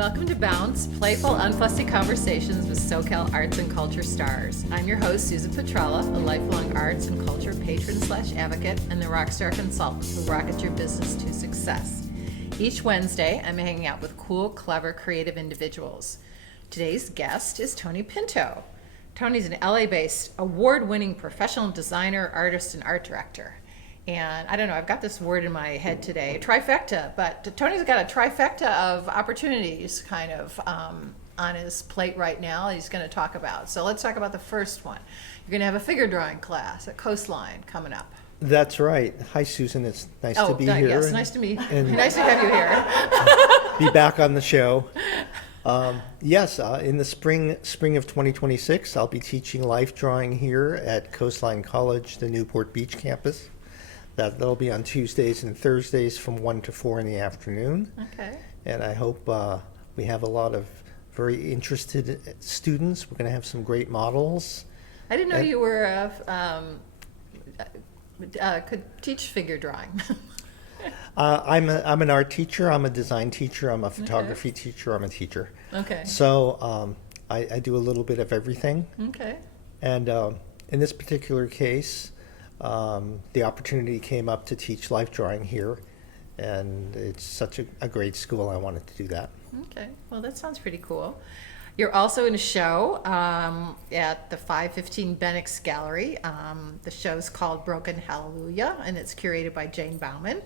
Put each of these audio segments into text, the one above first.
Welcome to Bounce, playful, unfussy conversations with SoCal arts and culture stars. I'm your host, Susan Petrella, a lifelong arts and culture patron/advocate and the rockstar consultant who rockets your business to success. Each Wednesday, I'm hanging out with cool, clever, creative individuals. Today's guest is Tony Pinto. Tony's an LA-based, award-winning professional designer, artist, and art director. And I don't know, I've got this word in my head today, trifecta, but Tony's got a trifecta of opportunities kind of on his plate right now he's going to talk about. So let's talk about the first one. You're going to have a figure drawing class at Coastline coming up. That's right. Hi, Susan. It's nice to be here. Yes, nice to meet you. Nice to have you here. Be back on the show. In the spring of 2026, I'll be teaching life drawing here at Coastline College, the Newport Beach campus. That'll be on Tuesdays and Thursdays from 1 to 4 in the afternoon. Okay. And I hope we have a lot of very interested students. We're going to have some great models. I didn't know you were could teach figure drawing. I'm an art teacher. I'm a design teacher. I'm a photography teacher. I'm a teacher. Okay. So I do a little bit of everything. Okay. And in this particular case, the opportunity came up to teach life drawing here, and it's such a great school. I wanted to do that. Okay. Well, that sounds pretty cool. You're also in a show at the 515 Bendix Gallery. The show's called Broken Hallelujah, and it's curated by Jane Bauman.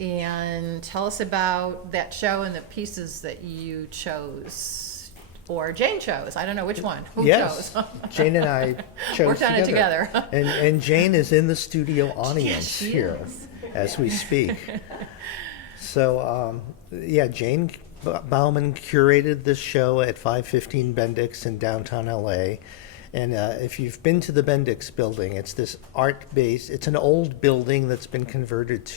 And tell us about that show and the pieces that you chose, or Jane chose. I don't know which one. Who chose? Jane and I chose Worked on it together. and Jane is in the studio audience yes, here as we speak. So, Jane Bauman curated this show at 515 Bendix in downtown LA. And if you've been to the Bendix building, it's this art-based, it's an old building that's been converted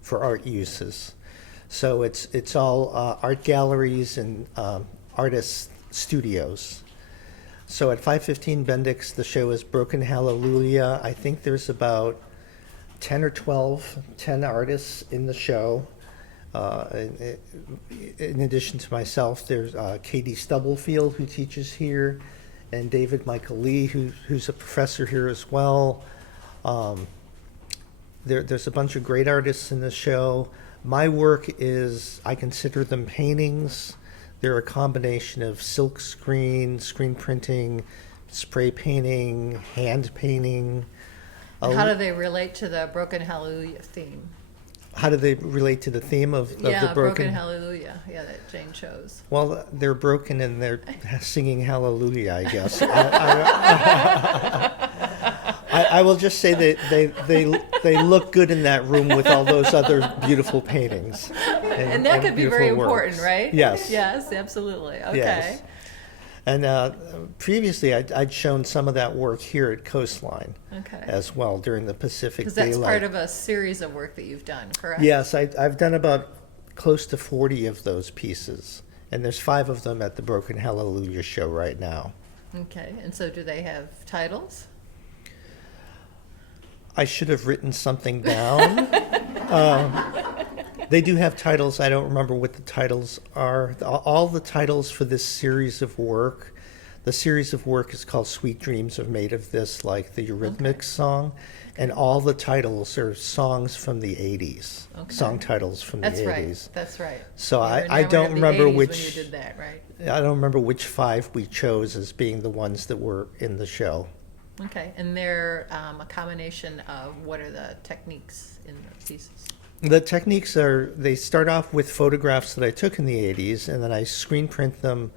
for art uses. So it's all art galleries and artists' studios. So at 515 Bendix, the show is Broken Hallelujah. I think there's about 10 artists in the show. In addition to myself, there's Katie Stubblefield, who teaches here, and David Michael Lee, who's a professor here as well. There's a bunch of great artists in the show. My work is, I consider them paintings. They're a combination of silk screen printing, spray painting, hand painting. How do they relate to the Broken Hallelujah theme? How do they relate to the theme of the Broken Hallelujah, that Jane chose. Well, they're broken and they're singing Hallelujah, I guess. I will just say that they look good in that room with all those other beautiful paintings. And that could be very important, right? Yes. Yes, absolutely. Okay. Yes. And previously, I'd shown some of that work here at Coastline as well during the Pacific Daylight. Because that's part of a series of work that you've done, correct? Yes, I've done about close to 40 of those pieces. And there's 5 of them at the Broken Hallelujah show right now. Okay, and so do they have titles? I should have written something down. They do have titles. I don't remember what the titles are. All the titles for this series of work, the series of work is called Sweet Dreams Are Made of This, like the Eurythmics song. And all the titles are songs from the 80s, song titles from the 80s. That's right. So I don't remember which. When you did that, right? I don't remember which 5 we chose as being the ones that were in the show. Okay, and they're a combination of what are the techniques in the pieces? The techniques they start off with photographs that I took in the 80s, and then I screen print them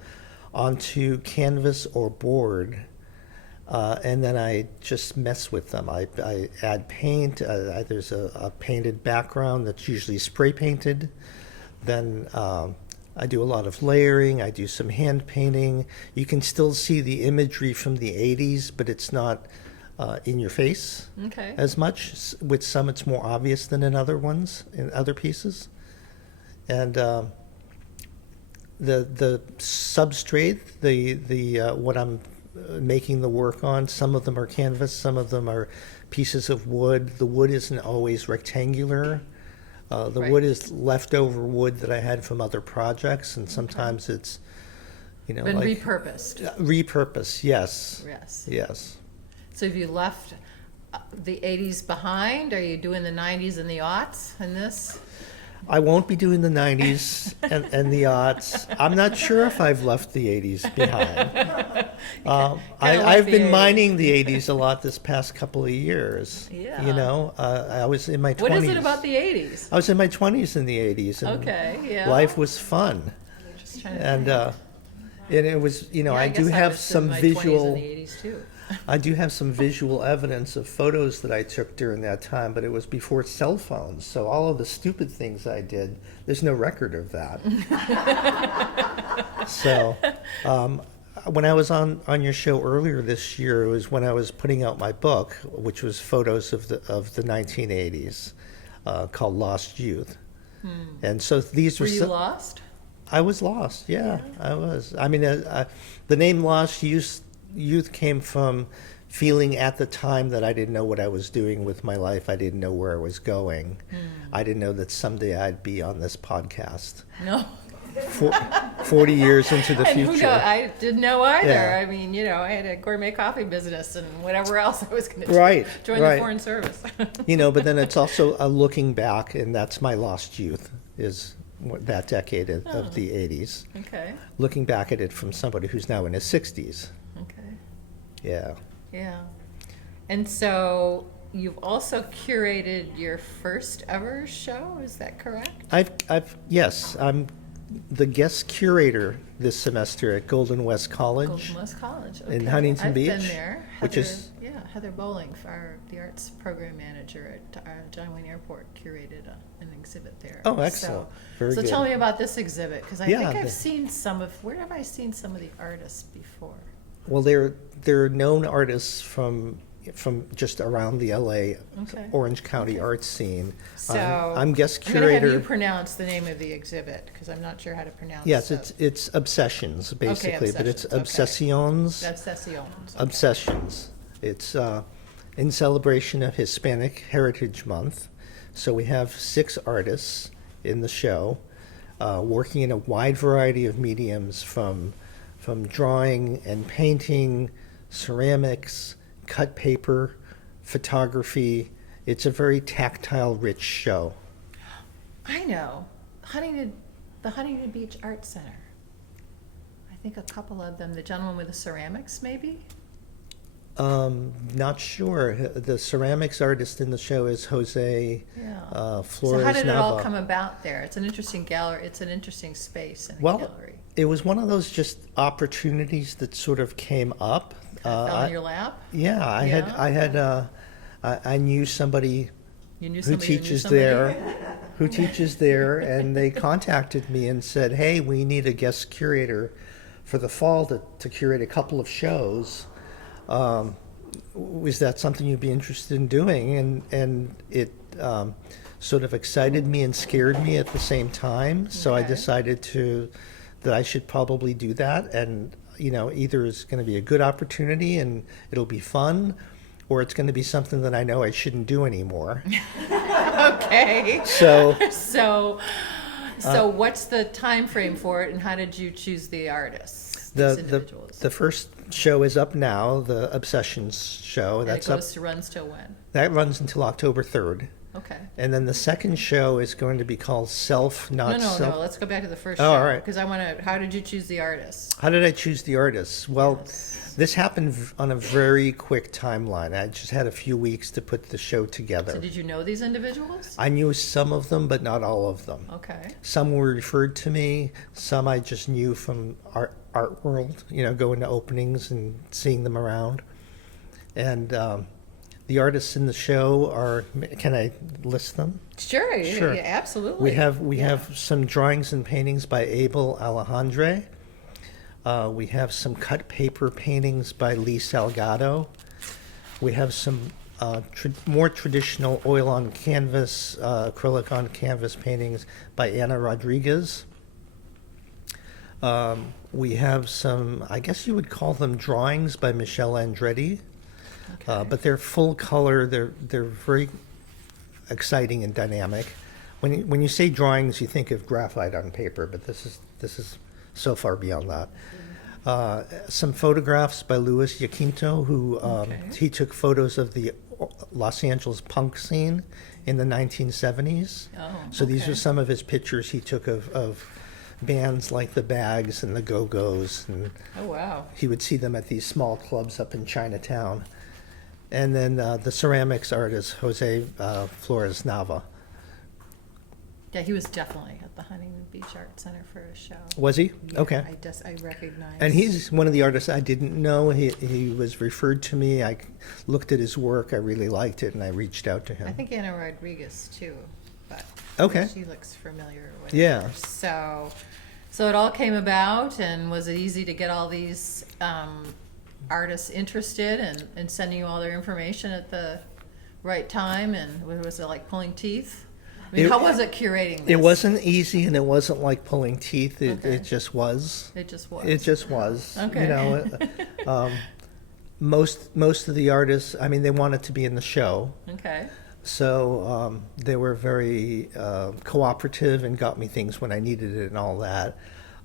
onto canvas or board, and then I just mess with them. I add paint. There's a painted background that's usually spray painted. Then I do a lot of layering. I do some hand painting. You can still see the imagery from the 80s, but it's not in your face as much. With some, it's more obvious than in other ones, in other pieces. And the substrate, the what I'm making the work on, some of them are canvas, some of them are pieces of wood. The wood isn't always rectangular. The Right. wood is leftover wood that I had from other projects, and sometimes it's, Been like repurposed. repurpose. Yes. Yes. Yes. So have you left the 80s behind? Are you doing the 90s and the aughts in this? I won't be doing the 90s and the aughts. I'm not sure if I've left the 80s behind. I've been mining the 80s a lot this past couple of years. Yeah. I was in my 20s. What is it about the 80s? I was in my 20s in the 80s. And Okay, yeah. life was fun. Just trying to And, think. and it was, Yeah, I do guess have was some in my 20s in visual. the 80s too. I do have some visual evidence of photos that I took during that time, but it was before cell phones. So all of the stupid things I did, there's no record of that. So when I was on your show earlier this year, it was when I was putting out my book, which was photos of the 1980s, called Lost Youth. And so these Were were you lost? I was lost. Yeah, I was. I mean, the name Lost Youth came from feeling at the time that I didn't know what I was doing with my life. I didn't know where I was going. I didn't know that someday I'd be on this podcast. No. 40 years into the And who future. know, I didn't know either. Yeah. I mean, I had a gourmet coffee business and whatever else I was going to Right, join the right. Foreign Service. But then it's also a looking back, and that's my lost youth, is that decade of the 80s. Okay. Looking back at it from somebody who's now in his 60s. Okay. Yeah. Yeah. And so you've also curated your first ever show, is that correct? Yes, I'm the guest curator this semester at Golden West College. Golden West College. Okay. In Huntington I've Beach, been there. which is- Heather Bowling, the arts program manager at John Wayne Airport, curated an exhibit there. Oh, excellent. Very so good. tell me about this exhibit, because I Yeah, think I've the- seen where have I seen some of the artists before? Well, they're known artists from just around the LA, Okay. Orange County art scene. So I'm guest I'm going to have you curator. pronounce the name of the exhibit, because I'm not sure how to pronounce Yes, it. it's Obsessions, basically, but it's Obsessions, okay. Obsessions. Obsessions. Obsessions. It's in celebration of Hispanic Heritage Month. So we have 6 artists in the show, working in a wide variety of mediums, from drawing and painting, ceramics, cut paper, photography. It's a very tactile, rich show. I know. The Huntington Beach Art Center. I think a couple of them, the gentleman with the ceramics, maybe? Not sure. The ceramics artist in the show is Jose Yeah. Flores So how did it all Nava. come about there? It's an interesting gallery. It's an interesting space in a Well, gallery. it was one of those just opportunities that sort of came up. Fell in your lap? Yeah, I knew somebody You knew who somebody who knew teaches somebody? there, and they contacted me and said, "Hey, we need a guest curator for the fall to curate a couple of shows. Was that something you'd be interested in doing?" And it sort of excited me and scared me at the same time. So I Okay. decided that I should probably do that, and either it's going to be a good opportunity and it'll be fun, or it's going to be something that I know I shouldn't do anymore. Okay. So So what's the time frame for it, and how did you choose the artists, these individuals? the first show is up now, the Obsessions show. and That's it up. runs till when? That runs until October 3rd. Okay. And then the second show is going to be called Self, Not No, Self. let's go back to the first Oh, show. all right. Because how did you choose the artists? How did I choose the artists? Well, Yes. this happened on a very quick timeline. I just had a few weeks to put the show together. So did you know these individuals? I knew some of them, but not all of them. Okay. Some were referred to me. Some I just knew from art world, going to openings and seeing them around. And the artists in the show are, can I list them? Sure. Sure. Yeah, absolutely. We have some drawings and paintings by Abel Alejandre. We have some cut paper paintings by Lee Salgado. We have some more traditional oil on canvas, acrylic on canvas paintings by Ana Rodriguez. We have some, I guess you would call them drawings by Michelle Andretti. Okay. But they're full color. They're very exciting and dynamic. when you say drawings, you think of graphite on paper, but this is so far beyond that. Some photographs by Louis Jacinto, who he took photos of the Los Angeles punk scene in the 1970s. So these are some of his pictures he took of bands like the Bags and the Go-Go's, and he would see them at these small clubs up in Chinatown. And then the ceramics artist Jose Flores Nava. Yeah, he was definitely at the Huntington Beach Art Center for a show. Was he? Yeah, Okay. I recognize. And he's one of the artists I didn't know. He was referred to me. I looked at his work. I really liked it, and I reached out to him. I think Anna Rodriguez too, but she looks familiar with Yeah. her. So it all came about, and was it easy to get all these artists interested and sending you all their information at the right time? And was it like pulling teeth? I mean, how was it curating this? It wasn't easy, and it wasn't like pulling teeth. It just was. It just was. It just was. Okay. You know, most of the artists, I mean, they wanted to be in the show. Okay. So they were very cooperative and got me things when I needed it and all that.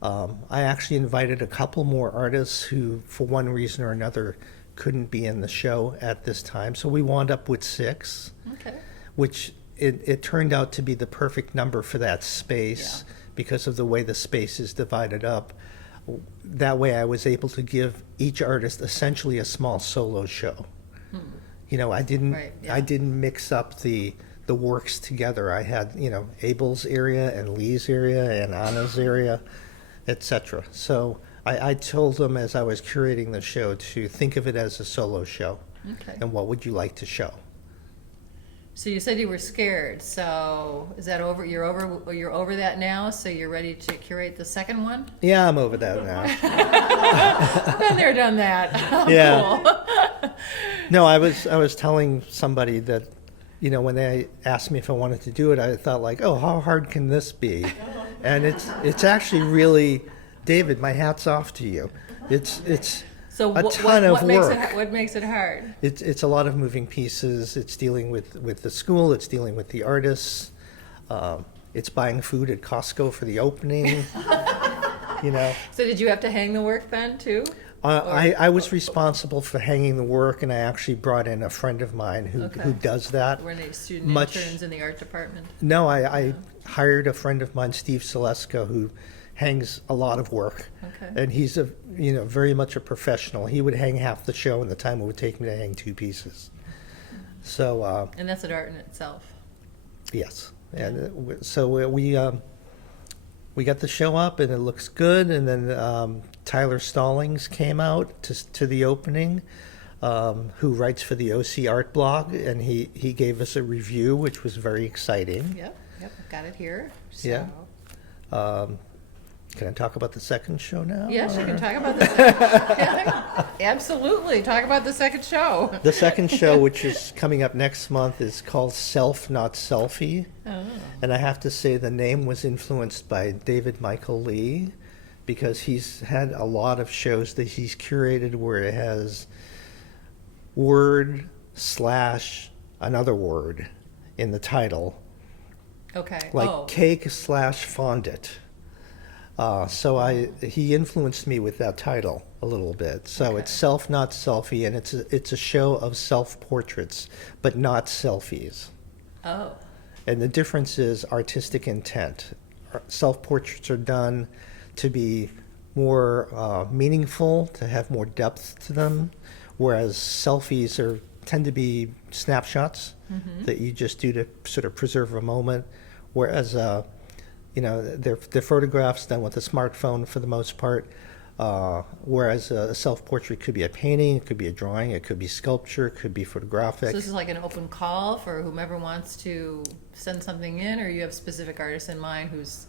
I actually invited a couple more artists who, for one reason or another, couldn't be in the show at this time. So we wound up with 6, which it turned out to be the perfect number for that space because of the way the space is divided up. That way I was able to give each artist essentially a small solo show. You know, I didn't mix up the works together. I had, you know, Abel's area and Lee's area and Anna's area, etc. So I told them as I was curating the show to think of it as a solo show. And what would you like to show? So you said you were scared. So is that over? You're over that now. So you're ready to curate the second one? Yeah, I'm over that now. Been there, done that. Yeah. Cool. No, I was telling somebody that, you know, when they asked me if I wanted to do it, I thought like, oh, how hard can this be? And it's actually really, David, my hat's off to you. It's so a ton of work. What makes it hard? It's a lot of moving pieces. It's dealing with the school. It's dealing with the artists. It's buying food at Costco for the opening. You know. So did you have to hang the work then too? I was responsible for hanging the work, and I actually brought in a friend of mine who does that. Were any student interns in the art department? No, I hired a friend of mine, Steve Selesko, who hangs a lot of work. And he's very much a professional. He would hang half the show, and the time it would take me to hang 2 pieces. So. And that's an art in itself. Yes, and so we got the show up, and it looks good. And then Tyler Stallings came out to the opening, who writes for the OC Art blog, and he gave us a review, which was very exciting. Yep, got it here. So. Yeah. Can I talk about the second show now? Yes, you can talk about the second. Absolutely, talk about the second show. The second show, which is coming up next month, is called Self Not Selfie. And I have to say the name was influenced by David Michael Lee, because he's had a lot of shows that he's curated where it has word / another word in the title. Okay. Like cake / fondant. So he influenced me with that title a little bit. So it's Self Not Selfie, and it's a show of self-portraits, but not selfies. Oh. And the difference is artistic intent. Self-portraits are done to be more meaningful, to have more depth to them, whereas selfies tend to be snapshots that you just do to sort of preserve a moment, whereas they're photographs done with a smartphone for the most part, whereas a self-portrait could be a painting, it could be a drawing, it could be sculpture, it could be photographic. So this is like an open call for whomever wants to send something in, or you have specific artists in mind whose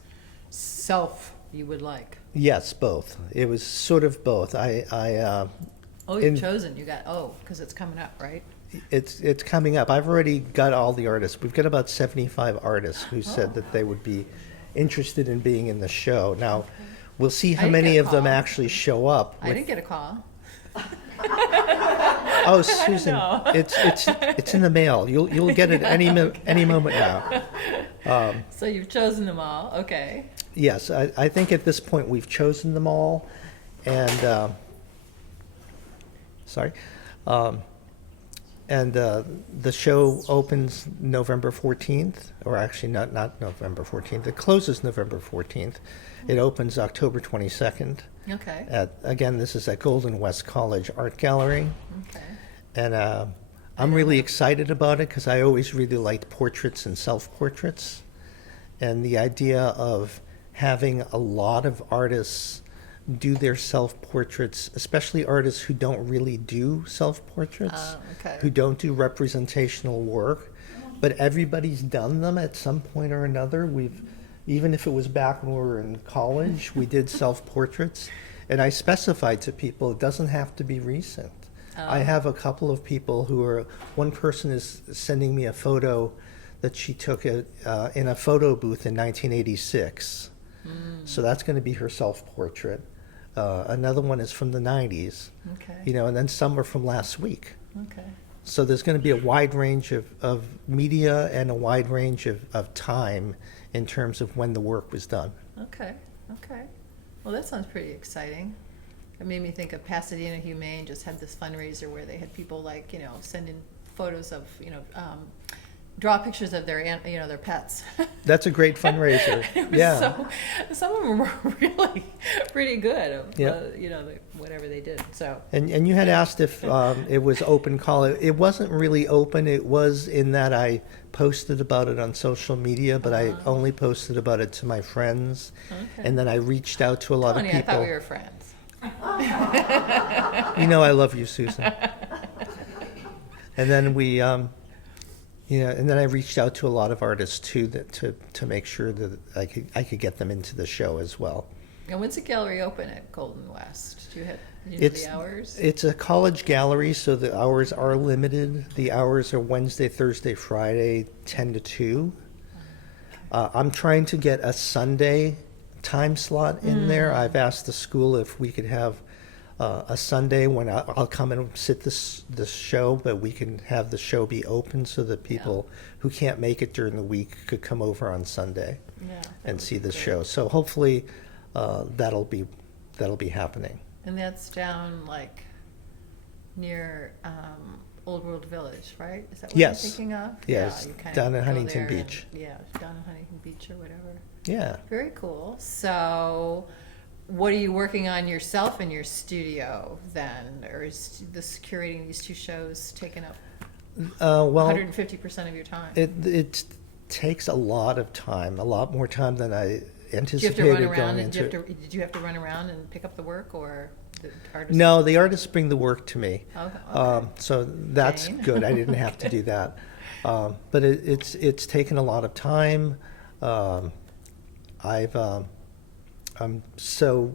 self you would like? Yes, both. It was sort of both. You've chosen. You got because it's coming up, right? It's coming up. I've already got all the artists. We've got about 75 artists who said that they would be interested in being in the show. Now, we'll see how many of them actually show up. I didn't get a call. Oh, Susan, it's in the mail. You'll get it any moment now. So you've chosen them all, okay. Yes, I think at this point we've chosen them all, and sorry, and the show opens November 14th, or actually not November 14th. It closes November 14th. It opens October 22nd. Okay. Again, this is at Golden West College Art Gallery, Okay. and I'm really excited about it because I always really liked portraits and self-portraits, and the idea of having a lot of artists do their self-portraits, especially artists who don't really do self-portraits, Okay. who don't do representational work, but everybody's done them at some point or another. Even if it was back when we were in college, we did self-portraits, and I specified to people it doesn't have to be recent. I have a couple of people one person is sending me a photo that she took in a photo booth in 1986. So that's going to be her self-portrait. Another one is from the 90s, Okay. and then some are from last week. Okay. So there's going to be a wide range of media and a wide range of time in terms of when the work was done. Okay. Okay. Well, that sounds pretty exciting. It made me think of Pasadena Humane just had this fundraiser where they had people send in photos of, draw pictures of their pets. That's a great fundraiser. It was Yeah. So, some of them were really pretty good. Yeah. Whatever they did. So. And you had asked if it was open call. It wasn't really open. It was in that I posted about it on social media, but I only posted about it to my friends. Okay. And then I reached out to a lot Tony, of people. I thought we were friends. I love you, Susan. And then and then I reached out to a lot of artists too, to make sure that I could get them into the show as well. And when's the gallery open at Golden West? Do you know the hours? It's a college gallery, so the hours are limited. The hours are Wednesday, Thursday, Friday, 10 to 2. I'm trying to get a Sunday time slot in there. I've asked the school if we could have a Sunday when I'll come and sit this show, but we can have the show be open so that people who can't make it during the week could come over on Sunday and see the show. So hopefully that'll be happening. And that's down near Old World Village, right? Is that what Yes. you're thinking of? Yes, you kind down of in go Huntington there Beach. Down in Huntington Beach or whatever. Yeah. Very cool. So, what are you working on yourself in your studio then? Or is this curating these two shows taking up Well, 150% of your time? it takes a lot of time, a lot more time than I Do you have to anticipated run around going and into it. did you have to run around and pick up the work, or the artist? No, the artists bring the work to me. Okay. So that's Jane. good. I didn't have to do that. But it's taken a lot of time. I'm so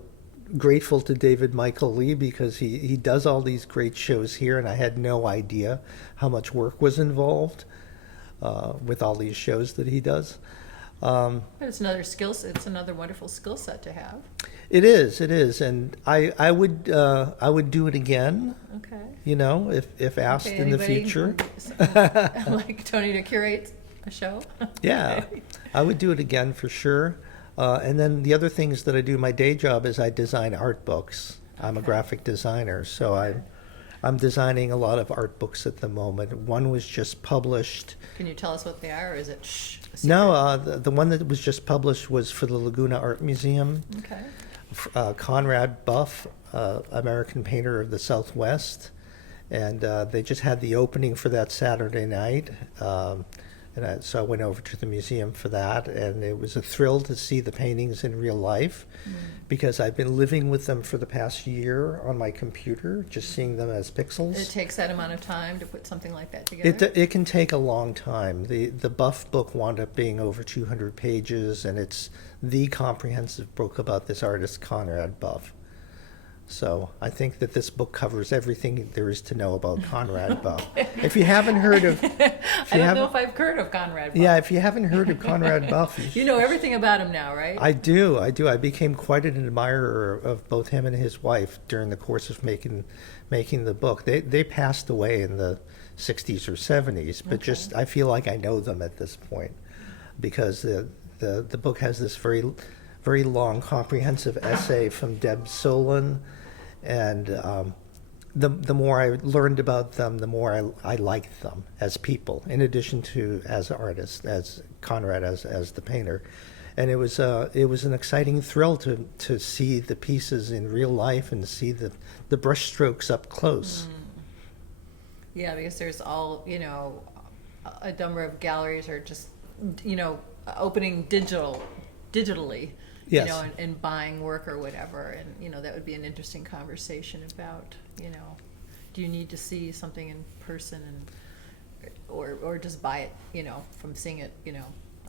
grateful to David Michael Lee because he does all these great shows here, and I had no idea how much work was involved with all these shows that he does. But it's another it's another wonderful skill set to have. It is, and I would do it again. Okay. If asked Okay, in the anybody future. like Tony to curate a show? Yeah, Okay. I would do it again for sure. And then the other things that I do, my day job is I design art books. I'm a graphic designer, so I'm designing a lot of art books at the moment. One was just published. Can you tell us what they are, or is it shh? A secret? No, the one that was just published was for the Laguna Art Museum. Okay. Conrad Buff, American painter of the Southwest, and they just had the opening for that Saturday night. So I went over to the museum for that, and it was a thrill to see the paintings in real life because I've been living with them for the past year on my computer, just seeing them as pixels. It takes that amount of time to put something like that together? It can take a long time. The Buff book wound up being over 200 pages, and it's the comprehensive book about this artist, Conrad Buff. So I think that this book covers everything there is to know about Conrad Buff. If you haven't heard of... I don't know if I've heard of Conrad Buff. Yeah, if you haven't heard of Conrad Buff... You know everything about him now, right? I do. I became quite an admirer of both him and his wife during the course of making the book. They passed away in the 60s or 70s, but just I feel like I know them at this point. because the book has this very long, comprehensive essay from Deb Solon, and the more I learned about them, the more I liked them as people, in addition to as artists, as Conrad as the painter. And it was an exciting thrill to see the pieces in real life and to see the brushstrokes up close. Yeah, because there's all, a number of galleries are just, opening digitally, Yes. and buying work or whatever. And, that would be an interesting conversation about, do you need to see something in person or just buy it, from seeing it,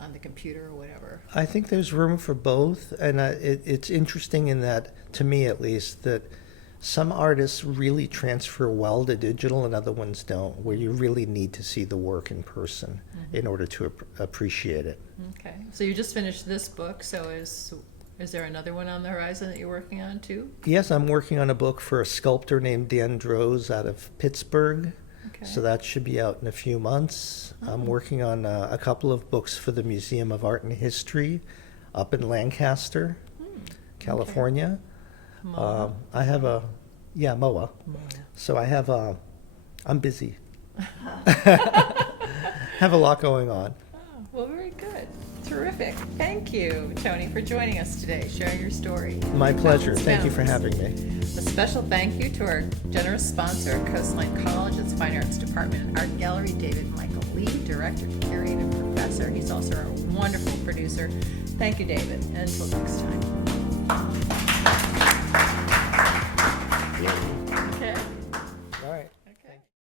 on the computer or whatever. I think there's room for both, and it's interesting in that, to me at least, that some artists really transfer well to digital and other ones don't, where you really need to see the work in person in order to appreciate it. Okay, so you just finished this book, so is there another one on the horizon that you're working on too? Yes, I'm working on a book for a sculptor named Dan Droz out of Pittsburgh. Okay. So that should be out in a few months. I'm working on a couple of books for the Museum of Art and History up in Lancaster, California. MOA. I have MOA. So I have I'm busy. Have a lot going on. Oh, well, very good. Terrific. Thank you, Tony, for joining us today, sharing your story. My pleasure. Mountains, Thank you for Mountains. having me. A special thank you to our generous sponsor, Coastline College's Fine Arts Department and Art Gallery, David Michael Lee, Director, Curator, Professor. He's also a wonderful producer. Thank you, David. And until next time.